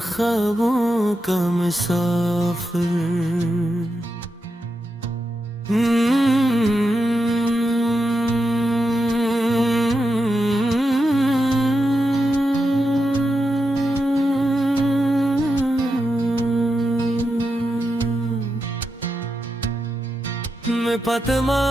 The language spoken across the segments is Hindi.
ख्वाबों का मुसाफिर। मैं पतमा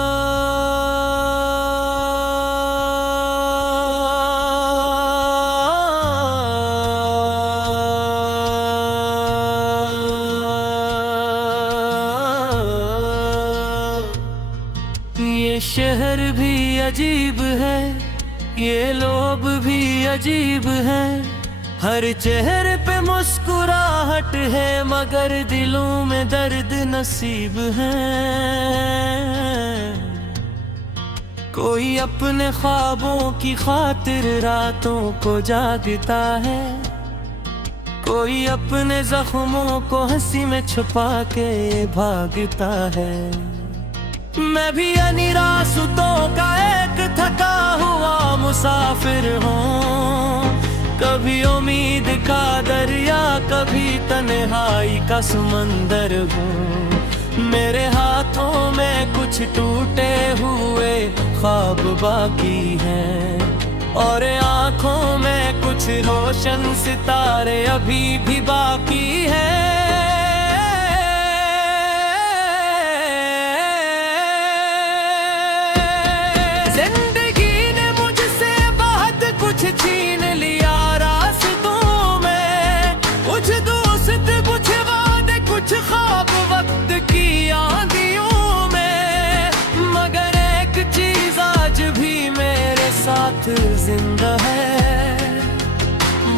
ये शहर भी अजीब है, ये लोग भी अजीब हैं। हर चेहरे पे मुस्कुराहट है, मगर दिलों में दर्द नसीब है। कोई अपने ख्वाबों की खातिर रातों को जागता है, कोई अपने जख्मों को हंसी में छुपा के भागता है। मैं भी अनिरासतों का एक थका हुआ मुसाफिर हूँ। कभी उम्मीद का दरिया, कभी तन्हाई का समंदर हूँ। मेरे हाथों में कुछ टूटे हुए ख्वाब बाकी हैं, और आँखों में कुछ रोशन सितारे अभी भी बाकी हैं। जिंदा है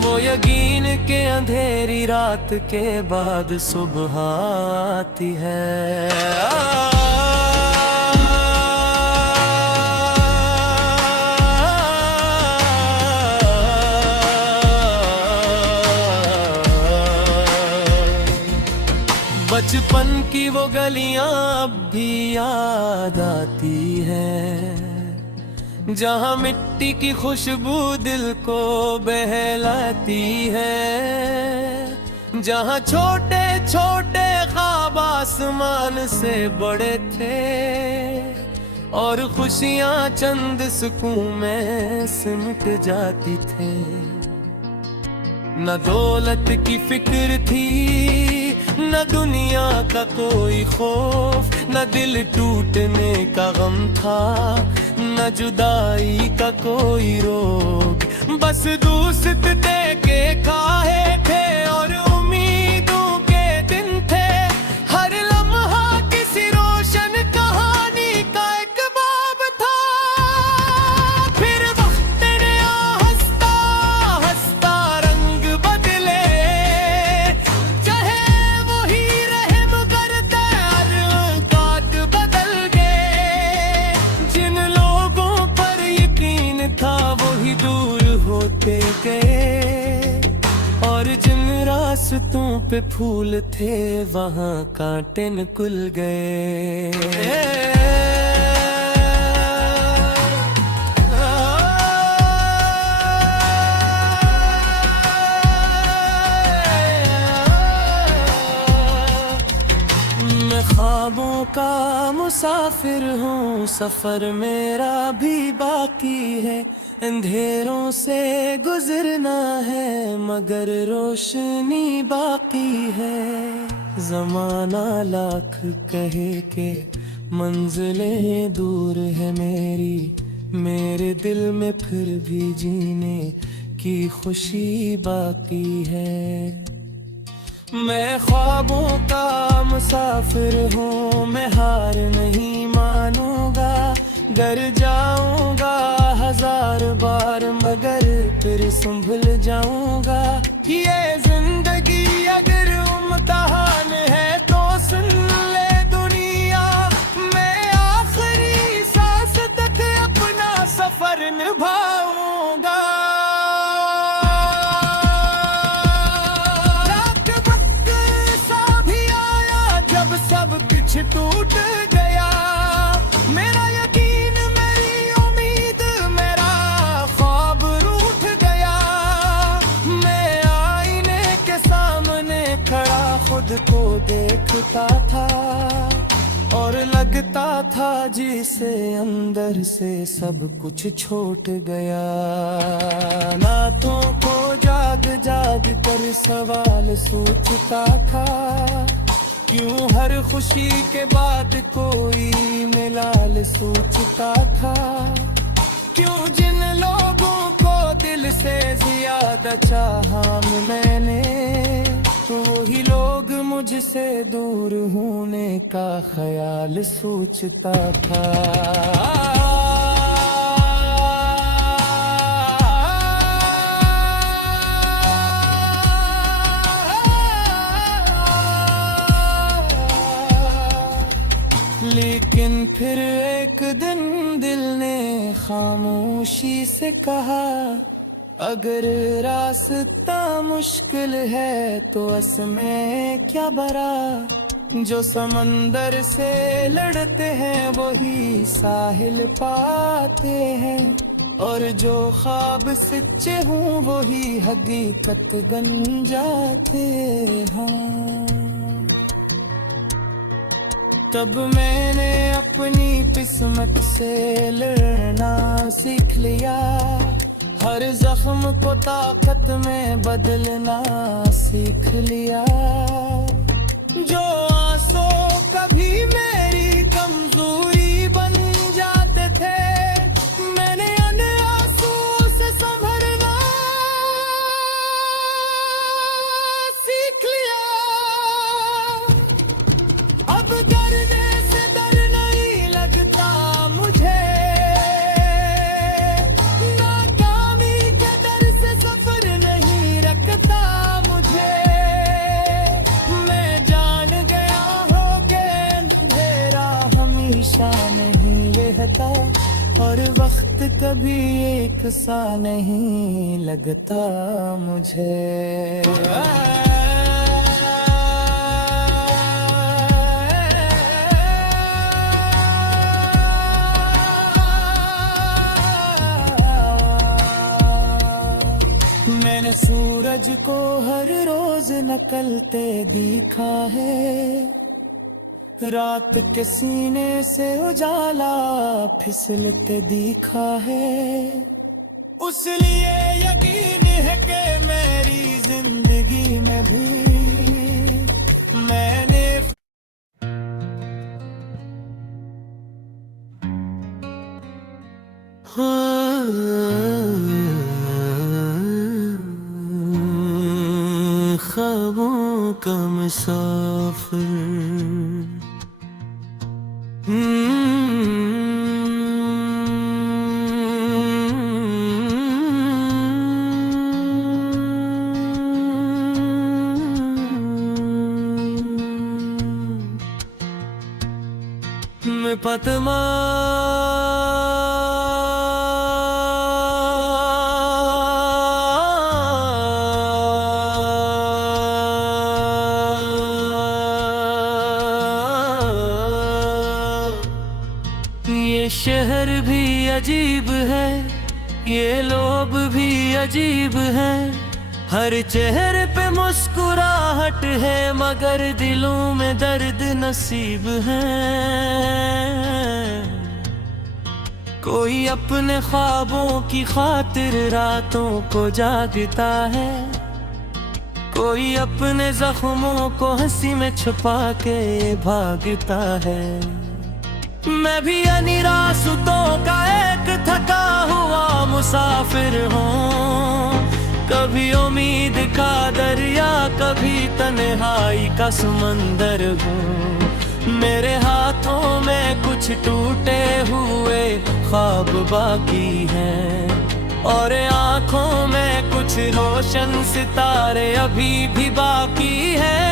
वो यकीन के अंधेरी रात के बाद सुबह आती है। बचपन की वो गलियां अब भी याद आती है, जहाँ मिट्टी की खुशबू दिल को बहलाती है। जहाँ छोटे छोटे ख्वाब आसमान से बड़े थे, और खुशियाँ चंद सुकून में सिमट जाती थे। न दौलत की फिक्र थी, न दुनिया का कोई खौफ, न दिल टूटने का गम था, न जुदाई का कोई रोग। बस दोस्त दे के खाए थे और उम्मीदों के दिन थे। हर लम्हा किसी रोशन कहानी का एक बाब था। फिर वक्त ने हंसता हंसता रंग बदले, चाहे वही रहम करते औकात बदल गए। जिन था वही दूर होते गए, और जिन रास्तों पे फूल थे वहाँ कांटे निकल गए। ख्वाबों का मुसाफिर हूँ, सफर मेरा भी बाकी है। अंधेरों से गुजरना है, मगर रोशनी बाकी है। जमाना लाख कहे के मंजिलें दूर है मेरी, मेरे दिल में फिर भी जीने की खुशी बाकी है। मैं ख्वाबों का मुसाफिर हूँ, मैं हार नहीं मानूंगा। गर जाऊंगा हजार बार, मगर फिर संभल जाऊंगा। ये जिंदगी अगर इम्तिहान है तो सुन ले दुनिया, मैं आखिरी सांस तक अपना सफर निभाऊंगा। सब कुछ टूट गया, मेरा यकीन मेरी उम्मीद देखता था और लगता था जिसे अंदर से सब कुछ छूट गया। रातों को जाग जाग कर सवाल सोचता था, क्यों हर खुशी के बाद कोई मिलाल सोचता था। क्यों जिन लोगों को दिल से ज्यादा चाहा मैंने, वही लोग मुझसे दूर होने का ख्याल सोचता था। लेकिन फिर एक दिन दिल ने खामोशी से कहा, अगर रास्ता मुश्किल है तो असमें क्या बरा। जो समंदर से लड़ते हैं वही साहिल पाते हैं, और जो ख्वाब सच्चे हों वही हकीकत बन जाते हैं। तब मैंने अपनी किस्मत से लड़ना सीख लिया, हर जख्म को ताकत में बदलना सीख लिया। जो आंसू कभी मेरी कमजोरी बन जाते थे, मैंने उन आंसू से संभलना सीख लिया। अब डरने से डर नहीं लगता मुझे, नाकामी के डर से सफर नहीं रखता मुझे। मैं जान गया हूँ कि अंधेरा हमेशा नहीं रहता, और वक्त कभी एक सा नहीं लगता मुझे। मैंने सूरज को हर रोज निकलते देखा है, रात के सीने से उजाला फिसलते देखा है। उस लिए यकीन है कि मेरी जिंदगी में भी मैंने ख्वाबों का मुसाफिर। मैं पतमा ये शहर भी अजीब है, ये लोग भी अजीब हैं। हर चेहरे पे मुस्कुराहट है, मगर दिलों में दर्द नसीब है। कोई अपने ख्वाबों की खातिर रातों को जागता है, कोई अपने जख्मों को हंसी में छुपा के भागता है। मैं भी अनिरासतों का एक थका हुआ मुसाफिर हूँ, कभी उम्मीद का दरिया कभी तन्हाई का समंदर हूँ। मेरे हाथों में कुछ टूटे हुए ख्वाब बाकी हैं, और आँखों में कुछ रोशन सितारे अभी भी बाकी हैं।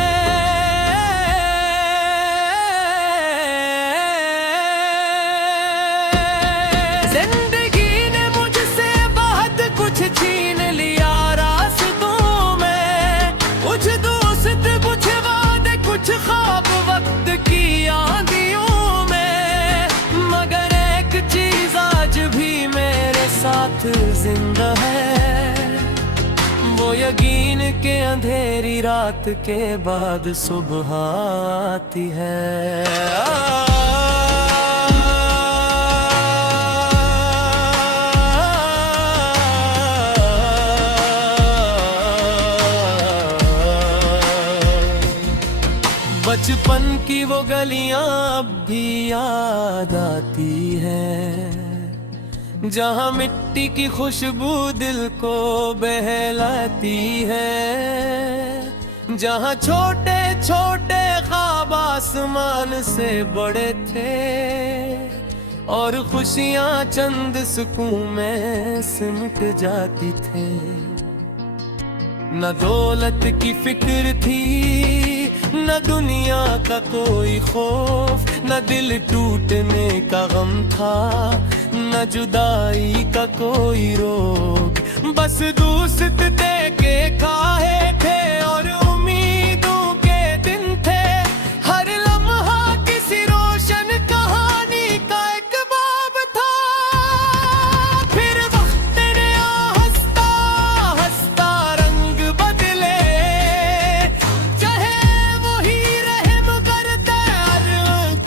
जिंदा है वो यकीन के अंधेरी रात के बाद सुबह आती है। बचपन की वो गलियां अब भी याद आती है, जहाँ मिट्टी की खुशबू दिल को बहलाती है, जहाँ छोटे छोटे ख्वाब आसमान से बड़े थे और खुशियाँ चंद सुकून में सिमट जाती थी। न दौलत की फिक्र थी, न दुनिया का कोई खौफ, न दिल टूटने का गम था, न जुदाई का कोई रोग। बस दोस्त दे के खाए थे और उम्मीदों के दिन थे, हर लम्हा किसी रोशन कहानी का एक बाब था। फिर वक्त ने हंसता हंसता रंग बदले, चाहे वही रहम करते हर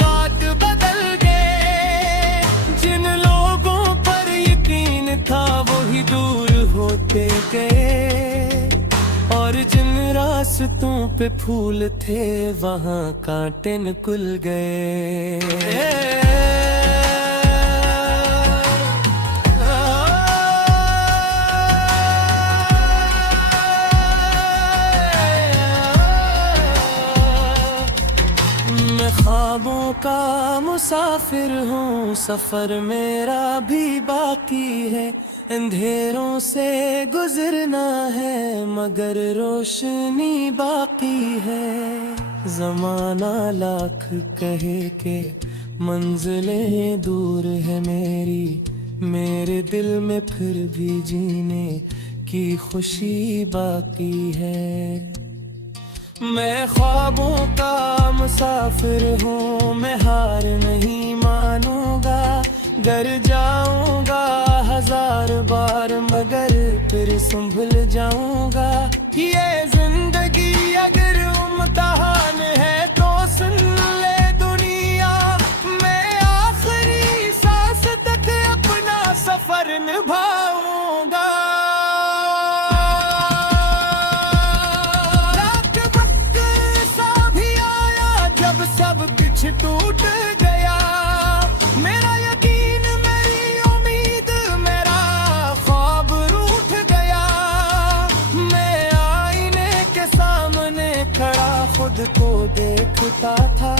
बात बदल गए। जिन लोगों पर यकीन था वही दूर होते गए, और जिन रास्तों पे फूल थे वहाँ कांटे निकल गए। मैं ख्वाबों का मुसाफिर हूँ, सफर मेरा भी बाकी है। अंधेरों से गुजरना है मगर रोशनी बाकी है। जमाना लाख कहे के मंजिलें दूर है मेरी, मेरे दिल में फिर भी जीने की खुशी बाकी है। मैं ख्वाबों का मुसाफिर हूँ, मैं हार नहीं मानूंगा। गर जाऊंगा हजार बार मगर फिर संभल जाऊंगा। ये जिंदगी अगर इम्तिहान है तो सुन ले दुनिया, मैं आखिरी सांस तक अपना सफर निभाऊंगा। सब कुछ टूट गया, मेरा यकीन मेरी उम्मीद मेरा ख्वाब रूठ गया। मैं आईने के सामने खड़ा खुद को देखता था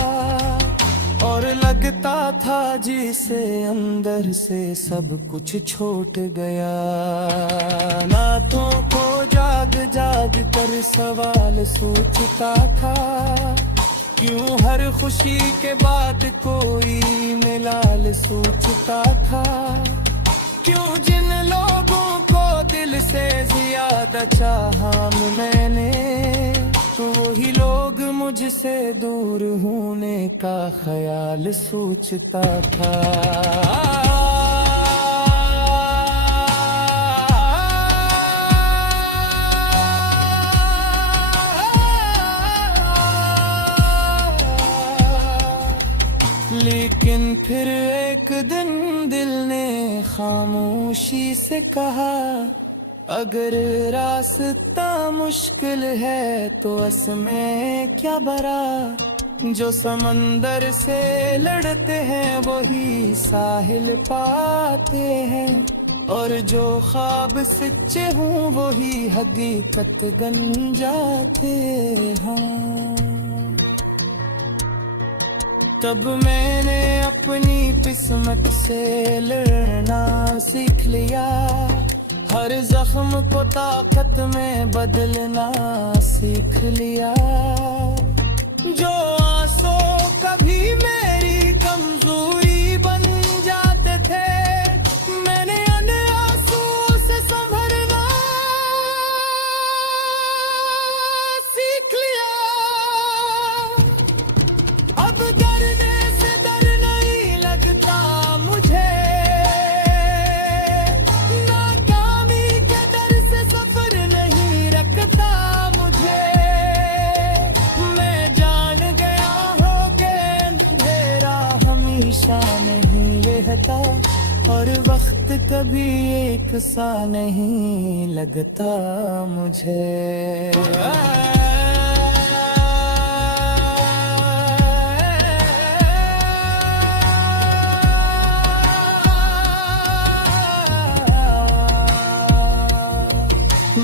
और लगता था जिसे अंदर से सब कुछ छूट गया। रातों को जाग जाग कर सवाल सोचता था, क्यों हर खुशी के बाद कोई मिलाल सोचता था। क्यों जिन लोगों को दिल से ज्यादा चाहा मैंने, तो वही लोग मुझसे दूर होने का ख्याल सोचता था। लेकिन फिर एक दिन दिल ने खामोशी से कहा, अगर रास्ता मुश्किल है तो असमें क्या बरा। जो समंदर से लड़ते हैं वही साहिल पाते हैं, और जो ख्वाब सच्चे हों वही हकीकत बन जाते हैं। तब मैंने अपनी किस्मत से लड़ना सीख लिया, हर जख्म को ताकत में बदलना सीख लिया। जो आंसू कभी मेरी कमजोरी बन जाते थे, मैंने उन आंसू से संभलना सीख लिया। अब डरने से डर नहीं लगता मुझे, नाकामी के डर से सफर नहीं रख हमेशा नहीं रहता, और वक्त कभी एक सा नहीं लगता मुझे।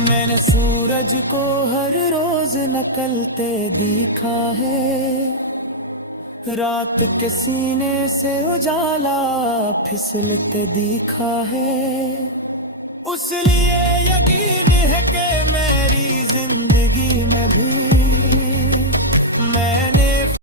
मैंने सूरज को हर रोज निकलते देखा है, रात के सीने से उजाला फिसलते देखा है। उस लिए यकीन है कि मेरी जिंदगी में भी